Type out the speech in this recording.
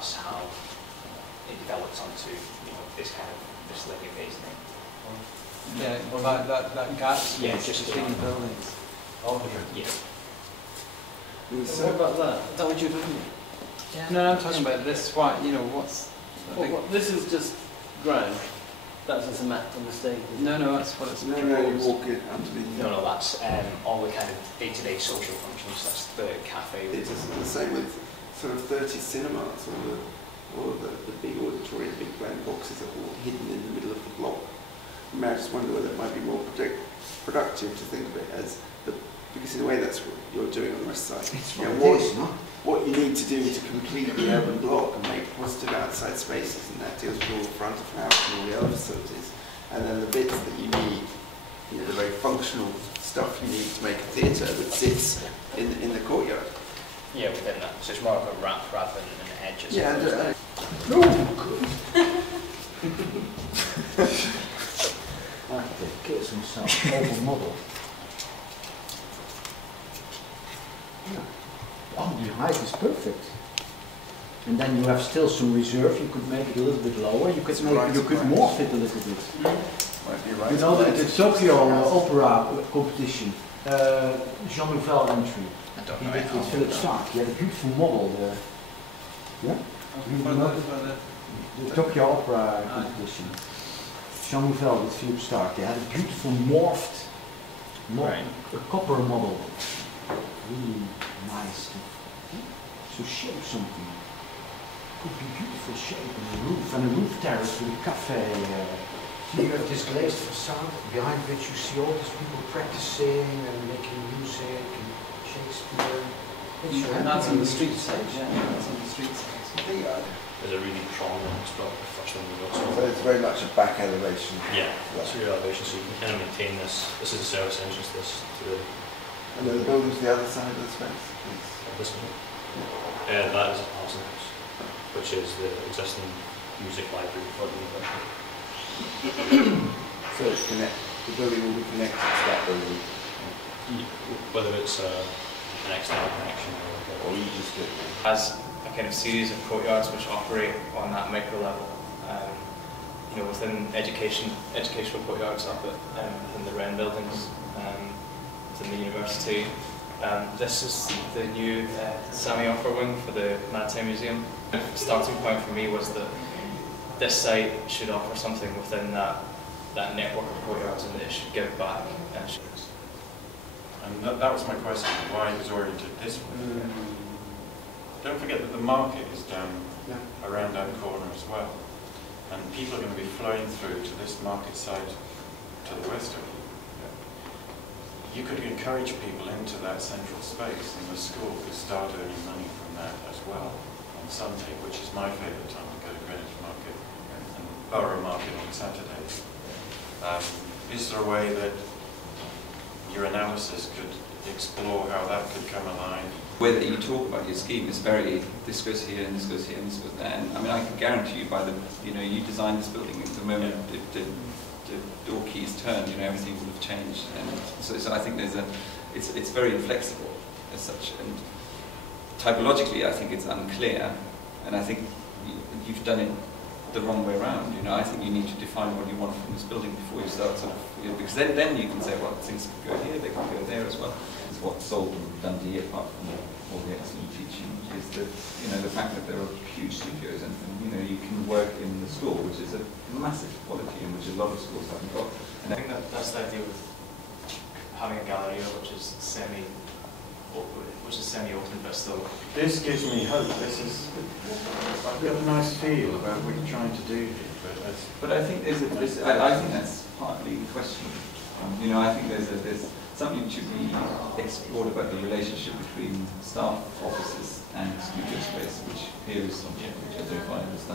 that's how it develops onto this kind of this linear phase thing. Yeah, well that gap just between the buildings. Oh, yeah. So what about that? Is that what you're doing? Yeah. No, I'm talking about this. Why? What's? Well, this is just ground. That's just a map on the stage. No, that's what it's. No, you walk it underneath. No, that's all the kind of day-to-day social functions. That's the cafe. It's the same with sort of 30 cinemas, or the big auditorium, big blank boxes are all hidden in the middle of the block. I just wonder whether it might be more productive to think of it as because in a way that's what you're doing on the west side. It's what what you need to do to complete the urban block and make positive outside spaces, and that deals with all the front of house and all the other facilities. And then the bits that you need, the very functional stuff you need to make a theatre that sits in the courtyard. Yeah, within that. So it's more of a wrap rather than an edge. Yeah, Architect gets himself over model. Yeah. Oh, the height is perfect. And then you have still some reserve. You could make it a little bit lower. You could morph it a little bit. Might be right. You know the Tokyo Opera competition, Jean Nouvel entry. I don't He know. did with Felix Claus. He had a beautiful model there. Yeah. The Tokyo Opera competition. Jean Nouvel with Philip Stark. They had a beautiful morphed, a copper model. Really nice to show something. Could be beautiful shape and a roof terrace with a cafe. You have this glazed facade behind which you see all these people practicing and making music and Shakespeare. And that's on the street side, yeah. That's on the street side. There's a really prominent spot, the first one we got. So it's very much a back elevation. Yeah, that's rear elevation, so you can kind of maintain this. This is the service entrance, this to the. And then the building to the other side of the space. This one. That is a housing house, which is the existing music library for the university. So it's the building will be connected to that building. Whether it's an external connection Or you just do it. As a kind of series of courtyards which operate on that micro level, within educational courtyards up at within the Wren buildings, within the university. This is the new semi-opera wing for the Maritime Museum. The starting point for me was that this site should offer something within that network of courtyards, and it should give back. And that was my question, why it was oriented this way. Don't forget that the market is down around that corner as well. And people are going to be flowing through to this market side to the west of you. You could encourage people into that central space, and the school could start earning money from that as well on Sunday, which is my favourite time to go to Greenwich Market and Borough Market on Saturdays. Is there a way that your analysis could explore how that could come alive? The way that you talk about your scheme is very, this goes here and this goes here and this goes there. And I mean, I can guarantee you by the, you design this building, at the moment the door keys turn, everything would have changed. And so I think it's very inflexible as such. And typologically, I think it's unclear. And I think you've done it the wrong way around. I think you need to define what you want from this building before you start sort of, because then you can say, well, things can go here, they can go there as well. It's what sold Dundee, apart from all the excellent teaching, is the fact that there are huge studios and you can work in the school, which is a massive quality and which a lot of schools haven't got. And I think that's the idea with having a galleria which is semi-open, but still. This gives me hope. I've got a nice feel about what you're trying to do here. But I think I think that's partly the question. I think there's something to be explored about the relationship between staff offices and studio space, which here is something which I don't quite understand.